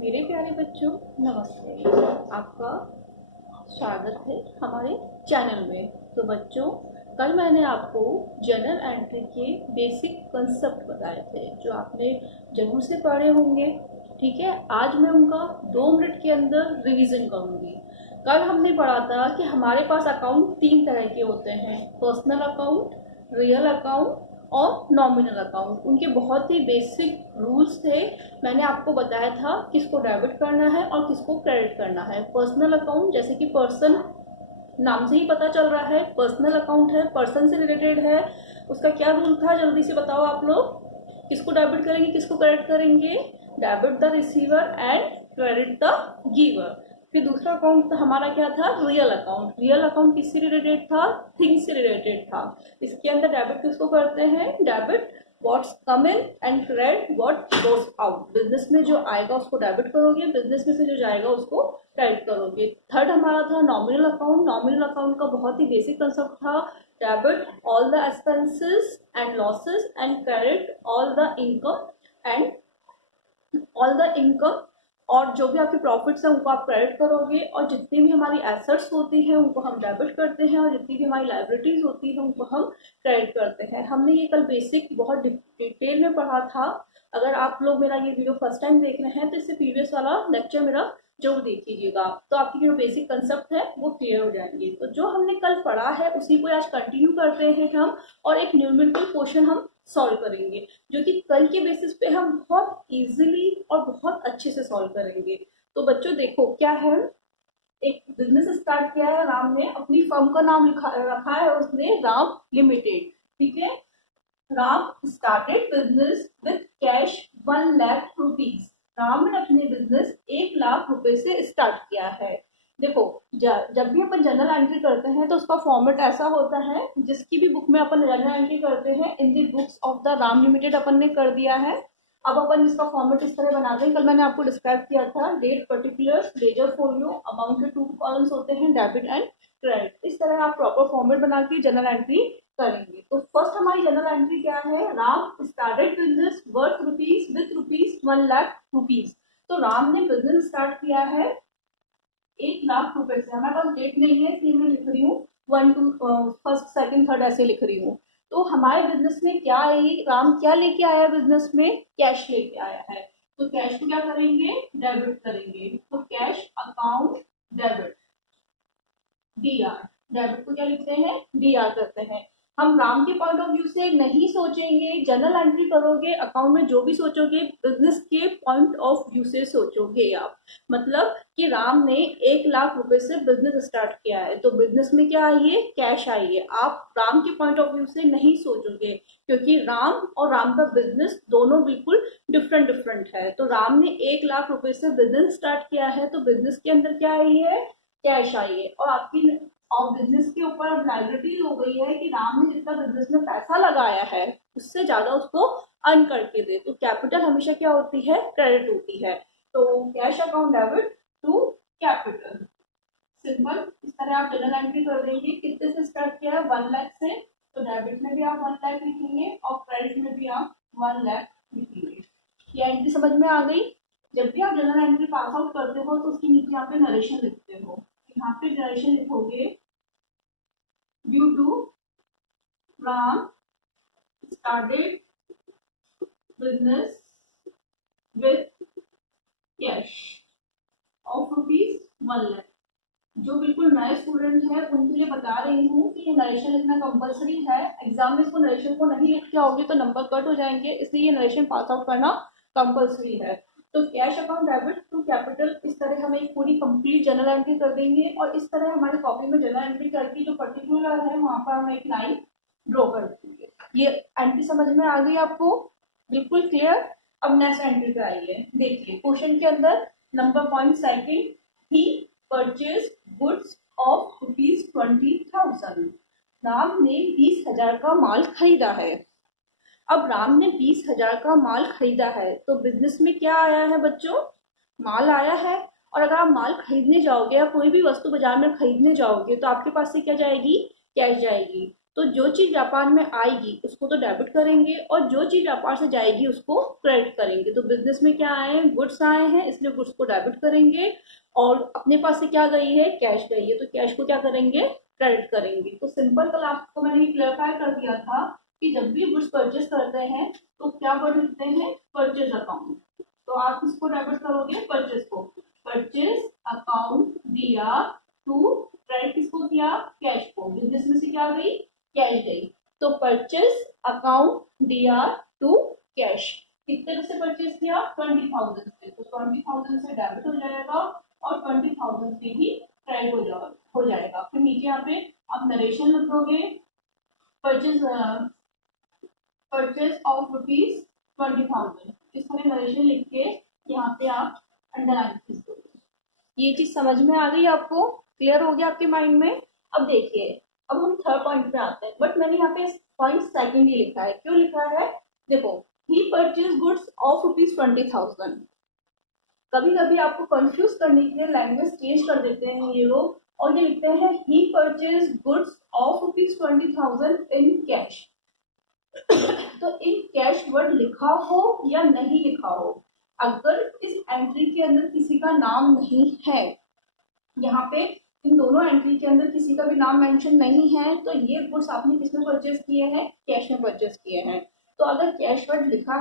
मेरे प्यारे बच्चों, नमस्ते। आपका स्वागत है हमारे चैनल में। तो बच्चों, कल मैंने आपको जर्नल एंट्री के बेसिक कंसेप्ट बताए थे जो आपने जरूर से पढ़े होंगे। ठीक है, आज मैं उनका 2 मिनट के अंदर रिवीजन करूंगी। कल हमने पढ़ा था कि हमारे पास अकाउंट 3 तरह के होते हैं: पर्सनल अकाउंट, रियल अकाउंट और नॉमिनल अकाउंट। उनके बहुत ही बेसिक रूल्स थे। मैंने आपको बताया था किसको डेबिट करना है और किसको क्रेडिट करना है। पर्सनल अकाउंट, जैसे कि पर्सन नाम से ही पता चल रहा है, पर्सनल अकाउंट है, पर्सन से रिलेटेड है। उसका क्या रूल था, जल्दी से बताओ आप लोग। किसको डेबिट करेंगे, किसको क्रेडिट करेंगे? Debit the receiver and credit the giver. फिर दूसरा अकाउंट हमारा क्या था? Real account. रियल अकाउंट किससे रिलेटेड था? थिंग्स से रिलेटेड था। इसके अंदर डेबिट किसको करते हैं? Debit what's come in and credit what goes out. Business में जो आएगा उसको डेबिट करोगे, बिजनेस में से जो जाएगा उसको क्रेडिट करोगे। थर्ड हमारा था नॉमिनल अकाउंट। नॉमिनल अकाउंट का बहुत ही बेसिक कंसेप्ट था: debit all the expenses and losses and credit all the income. और जो भी आपके प्रॉफिट्स हैं उनको आप क्रेडिट करोगे, और जितनी भी हमारी एसेट्स होती हैं उनको हम डेबिट करते हैं, और जितनी भी हमारी लाइबिलिटीज होती हैं उनको हम क्रेडिट करते हैं। हमने ये कल बेसिक बहुत डिटेल में पढ़ा था। अगर आप लोग मेरा ये वीडियो फर्स्ट टाइम देख रहे हैं तो इससे प्रीवियस वाला लेक्चर मेरा जरूर देख लीजिएगा, तो आपके जो बेसिक कंसेप्ट है वो क्लियर हो जाएंगे। तो जो हमने कल पढ़ा है उसी को आज कंटिन्यू करते हैं हम, और एक न्यूमेरिकल क्वेश्चन हम सॉल्व करेंगे जो कि कल के बेसिस पे हम बहुत इजीली और बहुत अच्छे से सॉल्व करेंगे। तो बच्चों देखो क्या है, एक बिजनेस स्टार्ट किया है राम ने, अपनी फर्म का नाम रखा है उसने राम लिमिटेड। ठीक है, Ram started business with cash 1 lakh rupees. Ram ने अपने बिजनेस 1 लाख रुपए से स्टार्ट किया है। देखो, जब भी अपन जर्नल एंट्री करते हैं तो उसका फॉर्मेट ऐसा होता है, जिसकी भी बुक में अपन जर्नल एंट्री करते हैं, in the books of the Ram limited अपन ने कर दिया है। अब अपन इसका फॉर्मेट इस तरह बनाते हैं। कल मैंने आपको डिस्क्राइब किया था: date, particulars, ledger folio, amount के 2 कॉलम्स होते हैं, डेबिट एंड क्रेडिट। इस तरह आप प्रॉपर फॉर्मेट बना के जर्नल एंट्री करेंगे। तो फर्स्ट हमारी जनरल एंट्री क्या है? Ram started business worth rupees with rupees 1 lakh rupees. तो राम ने बिजनेस स्टार्ट किया है 1 लाख रुपए से। हमारे पास डेट नहीं है इसलिए मैं लिख रही हूँ 1 2 फर्स्ट सेकंड थर्ड ऐसे लिख रही हूँ। तो हमारे बिजनेस में क्या है, राम क्या लेके आया बिजनेस में? कैश लेके आया है। तो कैश को क्या करेंगे? डेबिट करेंगे। तो cash account debit, DR. Debit को क्या लिखते हैं? डीआर करते हैं। हम राम के पॉइंट ऑफ व्यू से नहीं सोचेंगे। जनरल एंट्री करोगे अकाउंट में, जो भी सोचोगे बिजनेस के पॉइंट ऑफ व्यू से सोचोगे आप। मतलब कि राम ने 1 लाख रुपए से बिजनेस स्टार्ट किया है, तो बिजनेस में क्या आई है? कैश आई है। आप राम के पॉइंट ऑफ व्यू से नहीं सोचोगे, क्योंकि राम और राम का बिजनेस दोनों बिल्कुल डिफरेंट डिफरेंट है। तो राम ने 1 लाख रुपए से बिजनेस स्टार्ट किया है, तो बिजनेस के अंदर क्या आई है? कैश आई है। और आपकी और बिजनेस के ऊपर अब लाइबिलिटी हो गई है कि राम ने जितना बिजनेस में पैसा लगाया है उससे ज्यादा उसको अर्न करके दे। तो कैपिटल हमेशा क्या होती है? क्रेडिट होती है। तो cash account debit to capital. Simple, इस तरह आप जनरल एंट्री कर देंगे। कितने से स्टार्ट किया है? 1 लाख से। तो डेबिट में भी आप 1 लाख लिखेंगे और क्रेडिट में भी आप 1 लाख लिखेंगे। ये एंट्री समझ में आ गई? जब भी आप जनरल एंट्री पास आउट करते हो तो उसके नीचे यहाँ पे नरेशन लिखते हो। यहाँ पे नरेशन लिखोगे: due to Ram started business with cash of rupees 1 lakh. जो बिल्कुल नए स्टूडेंट है उनके लिए बता रही हूँ कि ये नरेशन लिखना कंपलसरी है। एग्जाम में इसको नरेशन को नहीं लिख के आओगे तो नंबर कट हो जाएंगे, इसलिए ये नरेशन पास आउट करना कंपलसरी है। तो cash account debit to capital, इस तरह हम एक पूरी कंप्लीट जनरल एंट्री कर देंगे। और इस तरह हमारी कॉपी में जनरल एंट्री करके जो पर्टिकुलर है वहां पर हम एक लाइन ड्रॉ कर देंगे। ये एंट्री समझ में आ गई आपको? बिल्कुल क्लियर। अब नेक्स्ट एंट्री पे आइए। देखिए क्वेश्चन के अंदर number point second: he purchase goods of rupees 20,000। Ram ने 20,000 का माल खरीदा है। अब राम ने 20,000 का माल खरीदा है, तो बिजनेस में क्या आया है बच्चों? माल आया है। और अगर आप माल खरीदने जाओगे या कोई भी वस्तु बाजार में खरीदने जाओगे तो आपके पास से क्या जाएगी? कैश जाएगी। तो जो चीज व्यापार में आएगी उसको तो डेबिट करेंगे और जो चीज व्यापार से जाएगी उसको क्रेडिट करेंगे। तो बिजनेस में क्या आए हैं, गुड्स आए हैं, इसलिए गुड्स को डेबिट करेंगे। और अपने पास से क्या गई है, कैश गई है, तो कैश को क्या करेंगे, क्रेडिट करेंगे। तो सिंपल कल आपको मैंने क्लेरिफाई कर दिया था कि जब भी गुड्स परचेज करते हैं तो क्या वर्ड लिखते हैं, परचेज अकाउंट। तो आप किसको डेबिट करोगे, परचेज को। परचेज अकाउंट दिया टू, क्रेडिट किसको किया, कैश को। बिजनेस में से क्या गई, कैश गई। तो परचेज अकाउंट दिया टू कैश। कितने से परचेज किया, 20,000 से। तो 20,000 से डेबिट हो जाएगा और 20,000 से ही क्रेडिट हो जाएगा। फिर नीचे यहाँ पे आप नरेशन लिखोगे, परचेज ऑफ ₹20,000। इस तरह नरेशन लिख के यहाँ पे आप अंडरलाइन कर दोगे। ये चीज समझ में आ गई आपको, क्लियर हो गया आपके माइंड में। अब देखिए, अब हम थर्ड पॉइंट पे आते हैं, बट मैंने यहाँ पे पॉइंट सेकंड ही लिखा है। क्यों लिखा है, देखो, ही परचेज गुड्स ऑफ ₹20,000। कभी कभी आपको कंफ्यूज करने के लिए लैंग्वेज चेंज कर देते हैं ये लोग, और ये लिखते हैं he purchase goods of ₹20,000 in cash. तो इन कैश वर्ड लिखा हो या नहीं लिखा हो, अगर इस एंट्री के अंदर किसी का नाम नहीं है, यहाँ पे इन दोनों एंट्री के अंदर किसी का भी नाम मेंशन नहीं है, तो ये गुड्स आपने किसमें परचेज किए हैं, कैश में परचेज किए हैं। तो अगर कैश वर्ड लिखा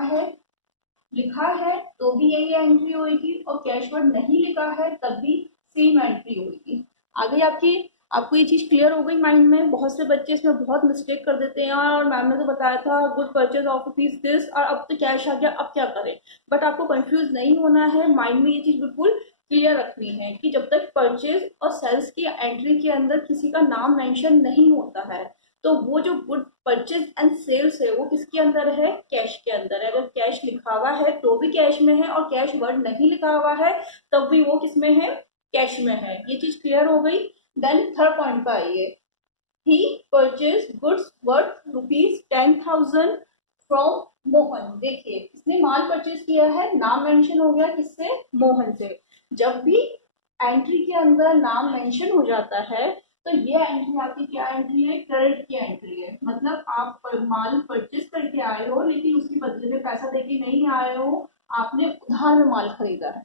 है तो भी यही एंट्री होगी, और कैश वर्ड नहीं लिखा है तब भी सेम एंट्री होगी। आगे आपको ये चीज क्लियर हो गई माइंड में। बहुत से बच्चे इसमें बहुत मिस्टेक कर देते हैं, और मैम ने तो बताया था गुड परचेज ऑफ ₹this, और अब तो कैश आ गया, अब क्या करें। बट आपको कंफ्यूज नहीं होना है, माइंड में ये चीज बिल्कुल क्लियर रखनी है कि जब तक परचेज और सेल्स की एंट्री के अंदर किसी का नाम मेंशन नहीं होता है, तो वो जो गुड परचेज एंड सेल्स है वो किसके अंदर है, कैश के अंदर है। अगर कैश लिखा हुआ है तो भी कैश में है, और कैश वर्ड नहीं लिखा हुआ है तब भी वो किसमें है, कैश में है। ये चीज क्लियर हो गई। देन थर्ड पॉइंट पर आइए, he purchase goods worth ₹10,000 from Mohan. देखिए, इसने माल परचेज किया है, नाम मेंशन हो गया किससे, मोहन से। जब भी एंट्री के अंदर नाम मेंशन हो जाता है तो ये एंट्री आपकी क्या एंट्री है, क्रेडिट की एंट्री है। मतलब आप माल परचेज करके आए हो, लेकिन उसके बदले में पैसा देके नहीं आए हो, आपने उधार में माल खरीदा है।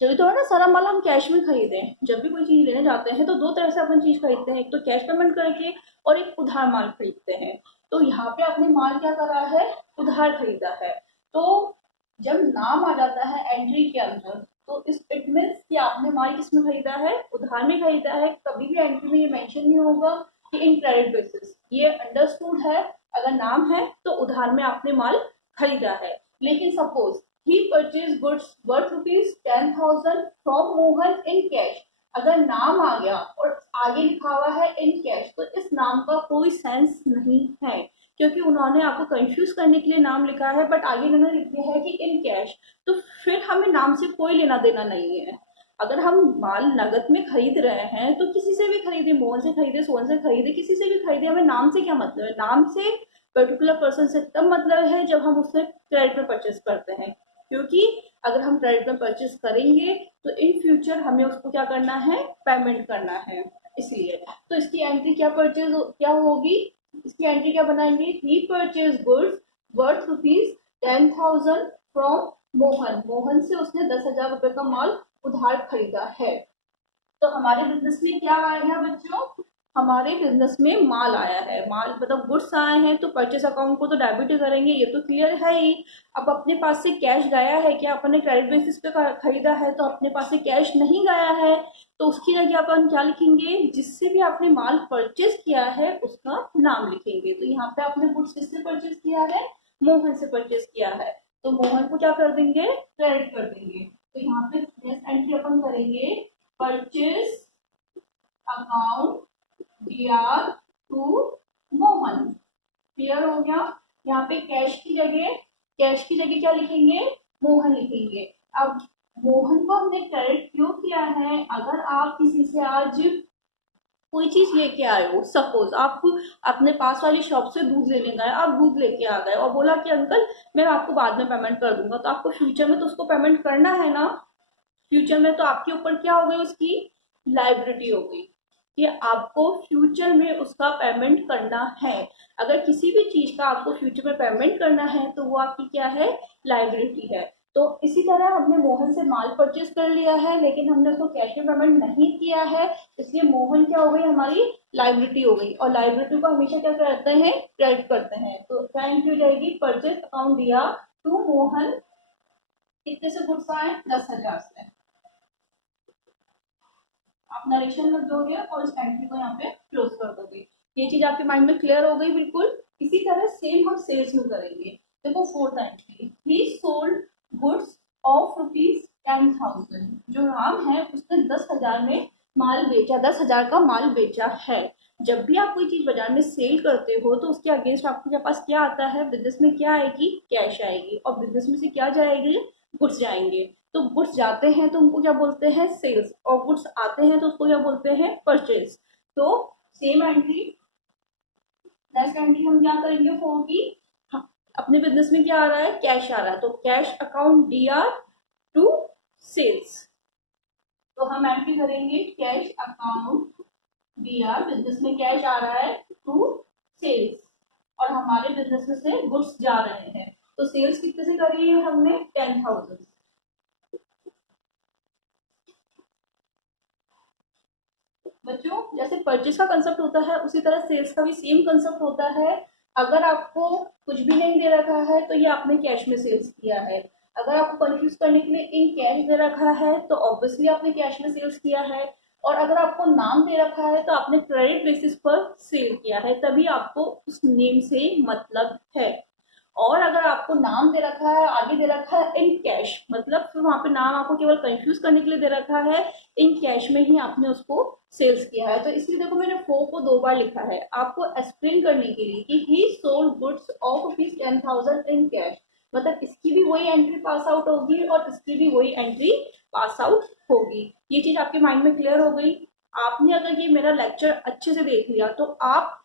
जब तो है ना, सारा माल हम कैश में खरीदे। जब भी कोई चीज लेने जाते हैं तो दो तरह से अपन चीज खरीदते हैं, एक तो कैश पेमेंट करके और एक उधार माल खरीदते हैं। तो यहाँ पे आपने माल क्या करा है, उधार खरीदा है। तो जब नाम आ जाता है एंट्री के अंदर, तो इस इट मीन्स कि आपने माल किसमें खरीदा है, उधार में खरीदा है। कभी भी एंट्री में ये मेंशन नहीं होगा कि इन क्रेडिट बेसिस, ये अंडरस्टूड है। अगर नाम है तो उधार में आपने माल खरीदा है। लेकिन suppose he purchased goods worth ₹10,000 from Mohan in cash, अगर नाम आ गया और आगे लिखा हुआ है इन कैश, तो इस नाम का कोई सेंस नहीं है, क्योंकि उन्होंने आपको कंफ्यूज करने के लिए नाम लिखा है, बट आगे उन्होंने लिख दिया है कि इन कैश। तो फिर हमें नाम से कोई लेना देना नहीं है। अगर हम माल नगद में खरीद रहे हैं तो किसी से भी खरीदे, मोहन से खरीदे, सोहन से खरीदे, किसी से भी खरीदे, हमें नाम से क्या मतलब है। नाम से पर्टिकुलर पर्सन से तब मतलब है जब हम उससे क्रेडिट में परचेस करते हैं, क्योंकि अगर हम क्रेडिट में परचेस करेंगे तो इन फ्यूचर हमें उसको क्या करना है, पेमेंट करना है। इसलिए तो इसकी एंट्री क्या होगी, इसकी एंट्री क्या बनाएंगे, he purchase goods worth ₹10,000 from Mohan. Mohan से उसने 10,000 रुपए का माल उधार खरीदा है। तो हमारे बिजनेस में क्या आया है बच्चों, हमारे बिजनेस में माल आया है, माल मतलब गुड्स आए हैं, तो परचेस अकाउंट को तो डेबिट ही करेंगे, ये तो क्लियर है ही। अब अपने पास से कैश गया है क्या, अपने क्रेडिट बेसिस पे खरीदा है, तो अपने पास से कैश नहीं गया है, तो उसकी जगह अपन क्या लिखेंगे, जिससे भी आपने माल परचेज किया है उसका नाम लिखेंगे। तो यहाँ पे आपने गुड्स किससे परचेज किया है, मोहन से परचेज किया है, तो मोहन को क्या कर देंगे, क्रेडिट कर देंगे। तो यहाँ पे नेक्स्ट एंट्री अपन करेंगे, परचेज अकाउंट दिया टू मोहन। क्लियर हो गया। यहाँ पे कैश की जगह क्या लिखेंगे, मोहन लिखेंगे। अब मोहन को हमने क्रेडिट क्यों किया है, अगर आप किसी से आज कोई चीज लेके आए हो, सपोज आप अपने पास वाली शॉप से दूध लेने गए, आप दूध लेके आ गए और बोला कि अंकल मैं आपको बाद में पेमेंट कर दूंगा, तो आपको फ्यूचर में तो उसको पेमेंट करना है ना। फ्यूचर में तो आपके ऊपर क्या हो गई, उसकी लाइबिलिटी हो गई कि आपको फ्यूचर में उसका पेमेंट करना है। अगर किसी भी चीज का आपको फ्यूचर में पेमेंट करना है तो वो आपकी क्या है, लाइबिलिटी है। तो इसी तरह हमने मोहन से माल परचेज कर लिया है लेकिन हमने उसको कैश में पेमेंट नहीं किया है, इसलिए मोहन क्या हो गई, हमारी लाइबिलिटी हो गई। और लाइबिलिटी को हमेशा क्या करते हैं, क्रेडिट करते हैं। तो थैंक यू जाएगी परचेज अकाउंट दिया टू मोहन, कितने से गुड्स आए, 10,000 से। आप नरेशन लग दोगे और इस एंट्री को यहाँ पे क्लोज कर दोगे। ये चीज आपके माइंड में क्लियर हो गई बिल्कुल। इसी तरह सेम हम सेल्स में करेंगे। देखो fourth entry, he sold goods of ₹10,000। जो राम है उसने 10,000 में माल बेचा, 10,000 का माल बेचा है। जब भी आप कोई चीज बाजार में सेल करते हो तो उसके अगेंस्ट आपके पास क्या आता है, बिजनेस में क्या आएगी, कैश आएगी। और बिजनेस में से क्या जाएगी, गुड्स जाएंगे। तो गुड्स जाते हैं तो उनको क्या बोलते हैं, सेल्स। और गुड्स आते हैं तो उसको क्या बोलते हैं, परचेज। तो सेम एंट्री, नेक्स्ट एंट्री हम क्या करेंगे, होगी अपने बिजनेस में क्या आ रहा है, कैश आ रहा है, तो cash account DR to sales. तो हम एंट्री करेंगे कैश अकाउंट डीआर, बिजनेस में कैश आ रहा है, टू सेल्स। और हमारे बिजनेस में से गुड्स जा रहे हैं। तो सेल्स कितने से करी है हमने, 10,000। बच्चों जैसे परचेज का कंसेप्ट होता है उसी तरह सेल्स का भी सेम कंसेप्ट होता है। अगर आपको कुछ भी नहीं दे रखा है तो ये आपने कैश में सेल्स किया है। अगर आपको कंफ्यूज करने के लिए इन कैश दे रखा है तो ऑब्वियसली आपने कैश में सेल्स किया है। और अगर आपको नाम दे रखा है तो आपने क्रेडिट बेसिस पर सेल किया है, तभी आपको उस नेम से मतलब है। और अगर आपको नाम दे रखा है, आगे दे रखा है इन कैश, मतलब फिर वहां पे नाम आपको केवल कंफ्यूज करने के लिए दे रखा है, इन कैश में ही आपने उसको सेल्स किया है। तो इसलिए देखो मैंने फो को 2 बार लिखा है आपको एक्सप्लेन करने के लिए कि ही sold goods of ₹10,000 in cash. मतलब इसकी भी वही एंट्री पास आउट होगी और इसकी भी वही एंट्री पास आउट होगी। ये चीज आपके माइंड में क्लियर हो गई। आपने अगर ये मेरा लेक्चर अच्छे से देख लिया तो आप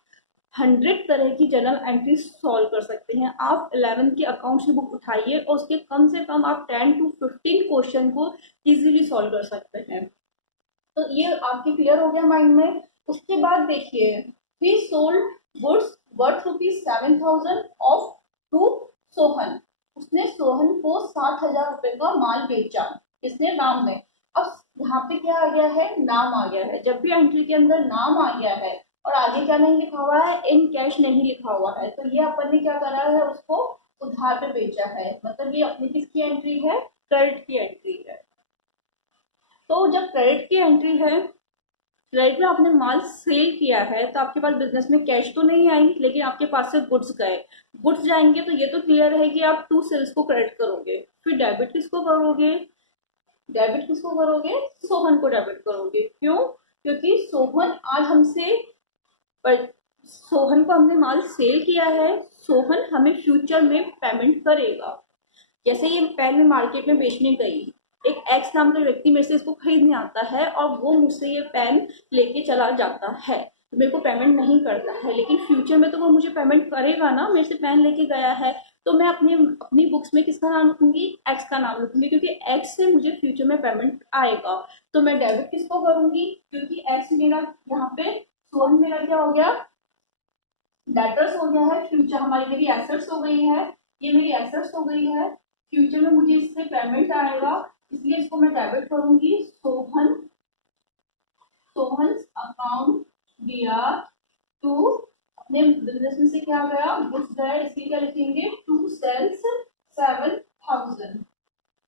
100 तरह की जर्नल एंट्री सॉल्व कर सकते हैं। आप 11th की अकाउंट्स की बुक उठाइए और उसके कम से कम आप 10 to 15 क्वेश्चन को इजीली सॉल्व कर सकते हैं। तो ये आपके क्लियर हो गया माइंड में। उसके बाद देखिए, he sold goods worth ₹7,000 off to Sohan. उसने सोहन को 7,000 रुपए का माल बेचा, किसने, राम ने। अब यहाँ पे क्या आ गया है, नाम आ गया है। जब भी एंट्री के अंदर नाम आ गया है और आगे क्या नहीं लिखा हुआ है, इन कैश नहीं लिखा हुआ है, तो ये अपन ने क्या करा है, उसको उधार पे बेचा है। मतलब ये अपनी किसकी एंट्री है, क्रेडिट की एंट्री है। तो जब क्रेडिट की एंट्री है, क्रेडिट में आपने माल सेल किया है तो आपके पास बिजनेस में कैश तो नहीं आई लेकिन आपके पास से गुड्स गए। गुड्स जाएंगे तो ये तो क्लियर है कि आप टू सेल्स को क्रेडिट करोगे। फिर डेबिट किसको करोगे, डेबिट किसको करोगे, सोहन को डेबिट करोगे। क्यों, क्योंकि सोहन आज हमसे, पर सोहन को हमने माल सेल किया है, सोहन हमें फ्यूचर में पेमेंट करेगा। जैसे ये पेन में मार्केट में बेचने गई, एक एक्स नाम का व्यक्ति मेरे से इसको खरीदने आता है और वो मुझसे ये पेन लेके चला जाता है, तो मेरे को पेमेंट नहीं करता है, लेकिन फ्यूचर में तो वो मुझे पेमेंट करेगा ना, मेरे से पेन लेके गया है। तो मैं अपनी अपनी बुक्स में किसका नाम लिखूंगी, एक्स का नाम लिखूंगी, क्योंकि एक्स से मुझे फ्यूचर में पेमेंट आएगा। तो मैं डेबिट किसको करूंगी, क्योंकि एक्स मेरा यहाँ पे सोहन मेरा क्या हो गया, डेटर्स हो गया है, फ्यूचर हमारी मेरी एसेट्स हो गई है, ये मेरी एसेट्स हो गई है, फ्यूचर में मुझे इससे पेमेंट आएगा, इसलिए इसको मैं डेबिट करूंगी। सोहन, सोहन अकाउंट दिया टू, अपने बिजनेस में से क्या गया, गुड्स गया, इसलिए क्या लिखेंगे, टू सेल्स 7,000।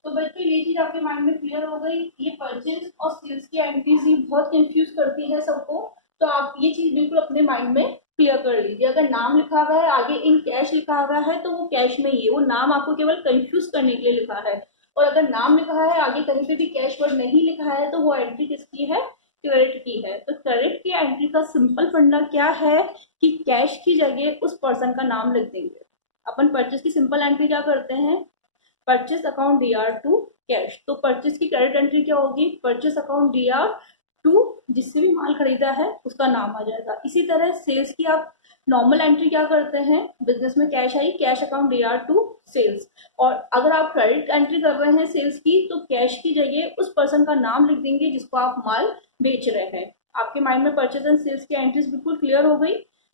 तो बच्चों ये चीज आपके माइंड में क्लियर हो गई। ये परचेज और सेल्स की एंट्रीज ही बहुत कंफ्यूज करती है सबको, तो आप ये चीज बिल्कुल अपने माइंड में क्लियर कर लीजिए। अगर नाम लिखा हुआ है आगे इन कैश लिखा हुआ है तो वो कैश में ही है, वो नाम आपको केवल कंफ्यूज करने के लिए लिखा है। और अगर नाम लिखा है आगे कहीं पे भी कैश वर्ड नहीं लिखा है तो वो एंट्री किसकी है, क्रेडिट की है। तो क्रेडिट की एंट्री का सिंपल फंडा क्या है कि कैश की जगह उस पर्सन का नाम लिख देंगे। अपन परचेज की सिंपल एंट्री क्या करते हैं, purchase account DR to cash. तो परचेस की क्रेडिट एंट्री क्या होगी, परचेस अकाउंट डीआर टू, जिससे भी माल खरीदा है उसका नाम आ जाएगा। इसी तरह सेल्स की आप नॉर्मल एंट्री क्या करते हैं, बिजनेस में कैश आई, cash account DR to sales. और अगर आप क्रेडिट एंट्री कर रहे हैं सेल्स की तो कैश की जगह उस पर्सन का नाम लिख देंगे जिसको आप माल बेच रहे हैं। आपके माइंड में परचेज एंड सेल्स की एंट्रीज बिल्कुल क्लियर हो गई?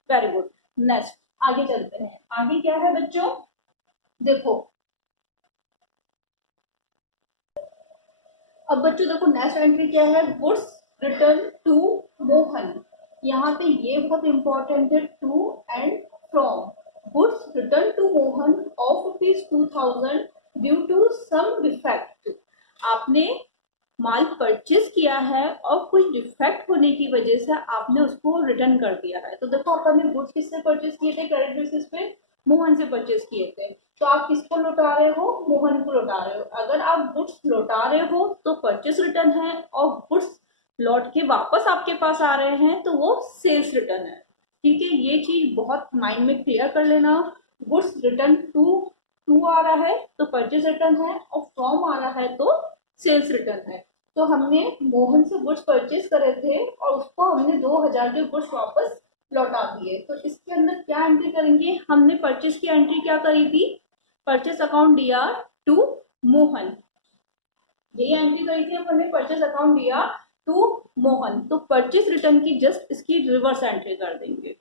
Very good. नेक्स्ट आगे चलते हैं। आगे क्या है बच्चों, देखो अब बच्चों देखो नेक्स्ट एंट्री क्या है, गुड्स रिटर्न टू मोहन। यहाँ पे ये बहुत इंपॉर्टेंट है, to and from. Goods return to Mohan of ₹2000 due to some defect. आपने माल परचेज किया है और कुछ डिफेक्ट होने की वजह से आपने उसको रिटर्न कर दिया है। तो देखो अपन ने गुड्स किससे परचेज किए थे, क्रेडिट बेसिस पे मोहन से परचेज किए थे। तो आप किसको लौटा रहे हो, मोहन को लौटा रहे हो। अगर आप गुड्स लौटा रहे हो तो परचेज रिटर्न है, और गुड्स लौट के वापस आपके पास आ रहे हैं तो वो सेल्स रिटर्न है। ठीक है, ये चीज बहुत माइंड में क्लियर कर लेना। गुड्स रिटर्न टू आ रहा है तो परचेज रिटर्न है, और फ्रॉम आ रहा है तो सेल्स रिटर्न है। तो हमने मोहन से गुड्स परचेज करे थे और उसको हमने 2000 के गुड्स वापस लौटा दिए। तो इसके अंदर क्या एंट्री करेंगे, हमने परचेज की एंट्री क्या करी थी, परचेज अकाउंट दिया टू मोहन, यही एंट्री करी थी हमने, परचेज अकाउंट दिया टू मोहन। तो परचेज रिटर्न की जस्ट इसकी रिवर्स एंट्री कर देंगे।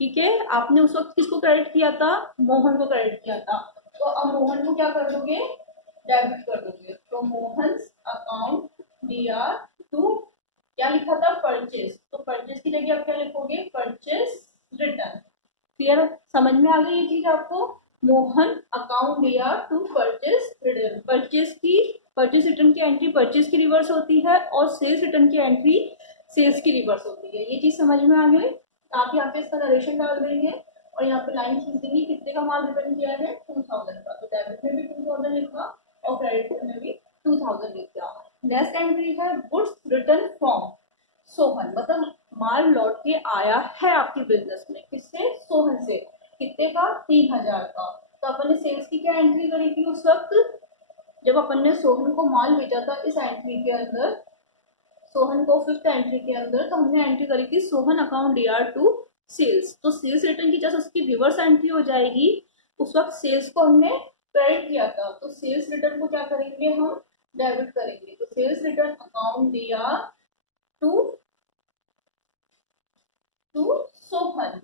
ठीक है, आपने उस वक्त किसको क्रेडिट किया था, मोहन को क्रेडिट किया था। तो अब मोहन को क्या कर दोगे, डेबिट कर दोगे। तो मोहन अकाउंट दिया टू, क्या लिखा था, परचेज। तो परचेज की जगह आप क्या लिखोगे, परचेज रिटर्न। क्लियर, समझ में आ गई ये चीज आपको। मोहन अकाउंट दिया to purchase return. Purchase return की एंट्री परचेज की रिवर्स होती है, और सेल्स रिटर्न की एंट्री सेल्स की रिवर्स होती है। ये चीज समझ में आ गई। आप यहाँ पे इसका नरेशन डाल देंगे और यहाँ पे लाइन खींच देंगे, कितने का माल रिटर्न किया है, 2000 का। तो डेबिट में भी 2000 लिखा और क्रेडिट में भी 2000 लिखा। नेक्स्ट एंट्री है गुड्स रिटर्न फ्रॉम सोहन, मतलब माल लौट के आया है आपके बिजनेस में, किससे, सोहन से। कितने का, 3000 का। तो अपन ने सेल्स की क्या एंट्री करी थी उस वक्त, जब अपन ने सोहन को माल भेजा था, इस एंट्री के अंदर, सोहन को फिफ्थ एंट्री के अंदर, तो हमने एंट्री करी थी Sohan account DR to sales. तो सेल्स रिटर्न की जैसे उसकी रिवर्स एंट्री हो जाएगी, उस वक्त सेल्स को हमने क्रेडिट किया था, तो सेल्स रिटर्न को क्या करेंगे हम, डेबिट करेंगे। तो sales return account DR to Sohan.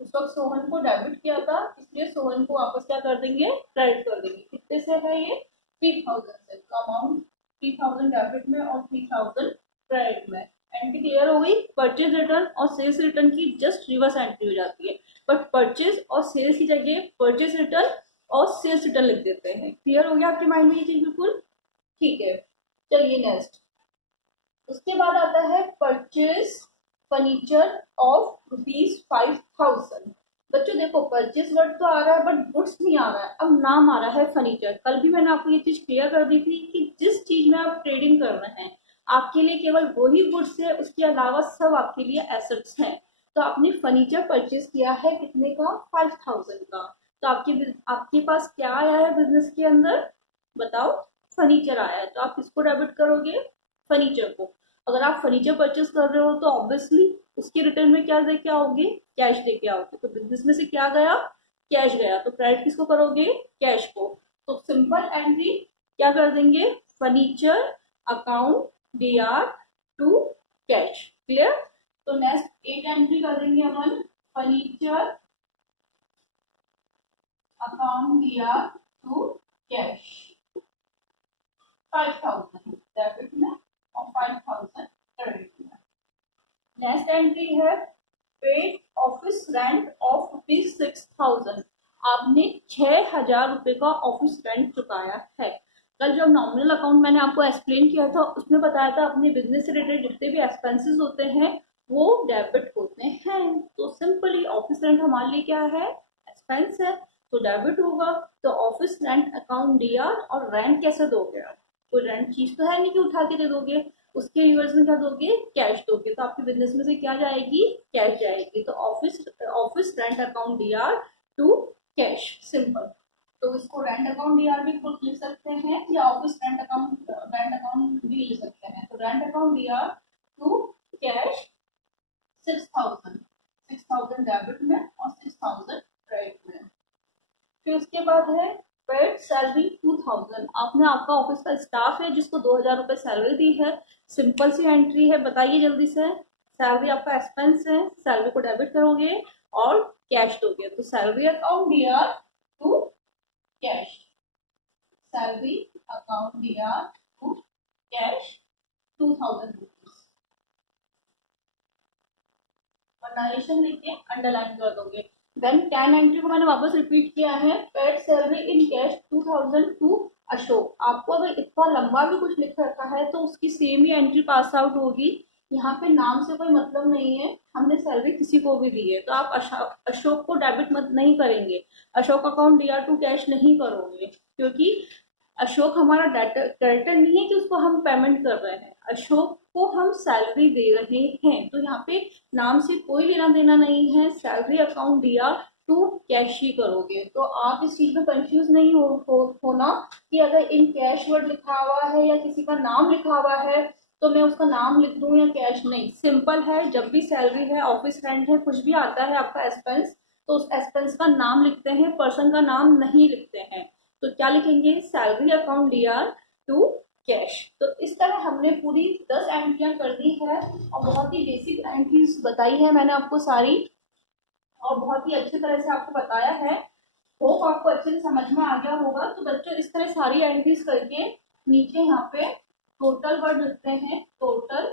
उस वक्त सोहन को डेबिट किया था, इसलिए सोहन को वापस क्या कर देंगे, क्रेडिट कर देंगे। कितने से है ये, 3000 से। तो अमाउंट 3000 डेबिट में और 3000 क्रेडिट में। एंट्री क्लियर हो गई। परचेज रिटर्न और सेल्स रिटर्न की जस्ट रिवर्स एंट्री हो जाती है, बट परचेज और सेल्स की जगह परचेज रिटर्न और सेल्स रिटर्न लिख देते हैं। क्लियर हो गया आपके माइंड में ये चीज बिल्कुल? ठीक है, चलिए नेक्स्ट। उसके बाद आता है परचेज फर्नीचर ऑफ ₹5000। बच्चों देखो परचेज वर्ड तो आ रहा है बट गुड्स नहीं आ रहा है, अब नाम आ रहा है फर्नीचर। कल भी मैंने आपको ये चीज क्लियर कर दी थी कि जिस चीज में आप ट्रेडिंग कर रहे हैं आपके लिए केवल वही गुड्स है, उसके अलावा सब आपके लिए एसेट्स हैं। तो आपने फर्नीचर परचेज किया है कितने का, 5000 का। तो आपके पास क्या आया है बिजनेस के अंदर, बताओ, फर्नीचर आया है। तो आप किसको डेबिट करोगे, फर्नीचर को। अगर आप फर्नीचर परचेज कर रहे हो तो ऑब्वियसली उसके रिटर्न में क्या दे के आओगे, कैश दे के आओगे। तो बिजनेस में से क्या गया, कैश गया। तो क्रेडिट किसको करोगे, कैश को। तो सिंपल एंट्री क्या कर देंगे, furniture account DR to cash. Clear. तो नेक्स्ट 8 एंट्री कर देंगे अपन, furniture account DR to cash, 5000 debit में और 5000 क्रेडिट में। नेक्स्ट एंट्री है पेड ऑफिस रेंट ऑफ ₹6000। आपने 6000 रुपए का ऑफिस रेंट चुकाया है। कल जब नॉमिनल अकाउंट मैंने आपको एक्सप्लेन किया था उसमें बताया था अपने बिजनेस से रिलेटेड जितने भी एक्सपेंसेस होते हैं वो डेबिट होते हैं। तो सिंपली ऑफिस रेंट हमारे लिए क्या है, एक्सपेंस है, तो डेबिट होगा। तो ऑफिस रेंट अकाउंट दिया, और रेंट कैसे दोगे आप, कोई रेंट चीज तो है नहीं कि उठा के दे दोगे, उसके रिवर्स में क्या दोगे, कैश दोगे। तो आपके बिजनेस में से क्या जाएगी, कैश जाएगी। तो office rent account DR to cash, simple. तो इसको रेंट अकाउंट डीआर भी लिख सकते हैं या ऑफिस रेंट अकाउंट भी लिख सकते हैं। तो rent account DR to cash 6000 debit में और 6000 क्रेडिट में। फिर उसके बाद है पेड सैलरी 2000। आपने आपका ऑफिस का स्टाफ है जिसको 2000 रुपए सैलरी दी है। सिंपल सी एंट्री है, बताइए जल्दी से, सैलरी आपका एक्सपेंस है, सैलरी को डेबिट करोगे और कैश दोगे। तो salary account DR to cash, salary account DR to cash 2000 rupees. Narration लिख अंडरलाइन कर दोगे। देन 10 एंट्री को मैंने वापस रिपीट किया है, paid salary in cash 2000 to Ashok. आपको अगर इतना लंबा भी कुछ लिख रखा है तो उसकी सेम ही एंट्री पास आउट होगी। यहाँ पे नाम से कोई मतलब नहीं है, हमने सैलरी किसी को भी दी है तो आप अशोक को डेबिट मत नहीं करेंगे, Ashok account DR to cash नहीं करोगे, क्योंकि अशोक हमारा क्रेडिटर नहीं है कि उसको हम पेमेंट कर रहे हैं, अशोक को हम सैलरी दे रहे हैं। तो यहाँ पे नाम से कोई लेना देना नहीं है, सैलरी अकाउंट दिया टू कैश ही करोगे। तो आप इस चीज में कंफ्यूज नहीं होना कि अगर इन कैश वर्ड लिखा हुआ है या किसी का नाम लिखा हुआ है तो मैं उसका नाम लिख दूं या कैश, नहीं, सिंपल है। जब भी सैलरी है, ऑफिस रेंट है, कुछ भी आता है आपका एक्सपेंस, तो उस एक्सपेंस का नाम लिखते हैं, पर्सन का नाम नहीं लिखते हैं। तो क्या लिखेंगे, salary account DR to cash. तो इस तरह हमने पूरी 10 एंट्रियां कर दी है और बहुत ही बेसिक एंट्रीज बताई है मैंने आपको सारी, और बहुत ही अच्छी तरह से आपको बताया है। होप आपको अच्छे से समझ में आ गया होगा। तो बच्चों इस तरह सारी एंट्रीज करके नीचे यहाँ पे टोटल वर्ड लिखते हैं, टोटल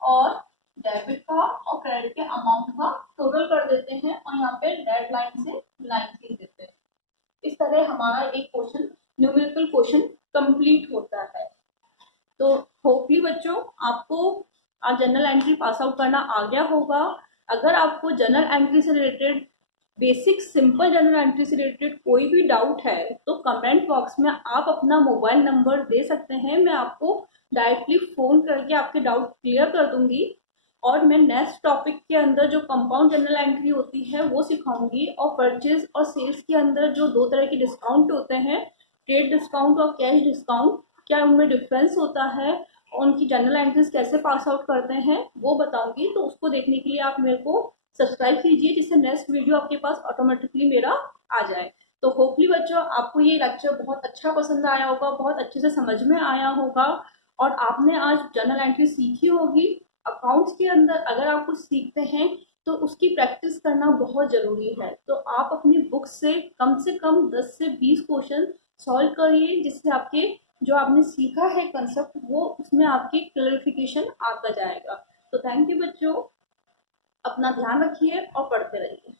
और डेबिट का और क्रेडिट के अमाउंट का टोटल कर देते हैं और यहाँ पे डेड लाइन से लाइन खींच देते हैं। इस तरह हमारा एक क्वेश्चन, न्यूमेरिकल क्वेश्चन कंप्लीट होता है। तो होपली बच्चों आपको आज जनरल एंट्री पास आउट करना आ गया होगा। अगर आपको जनरल एंट्री से related, basic simple general entry से रिलेटेड कोई भी डाउट है तो कमेंट बॉक्स में आप अपना मोबाइल नंबर दे सकते हैं, मैं आपको डायरेक्टली फोन करके आपके डाउट क्लियर कर दूंगी। और मैं नेक्स्ट टॉपिक के अंदर जो कंपाउंड जनरल एंट्री होती है वो सिखाऊंगी, और परचेज और सेल्स के अंदर जो दो तरह के डिस्काउंट होते हैं, ट्रेड डिस्काउंट और कैश डिस्काउंट, क्या उनमें डिफरेंस होता है और उनकी जनरल एंट्रीज कैसे पास आउट करते हैं वो बताऊंगी। तो उसको देखने के लिए आप मेरे को सब्सक्राइब कीजिए, जिससे नेक्स्ट वीडियो आपके पास ऑटोमेटिकली मेरा आ जाए। तो होपली बच्चों आपको ये लेक्चर बहुत अच्छा पसंद आया होगा, बहुत अच्छे से समझ में आया होगा और आपने आज जनरल एंट्री सीखी होगी। अकाउंट्स के अंदर अगर आप कुछ सीखते हैं तो उसकी प्रैक्टिस करना बहुत जरूरी है। तो आप अपनी बुक से कम 10 से 20 क्वेश्चन सॉल्व करिए, जिससे आपके जो आपने सीखा है कंसेप्ट वो उसमें आपकी क्लैरिफिकेशन आता जाएगा। तो थैंक यू बच्चों, अपना ध्यान रखिए और पढ़ते रहिए।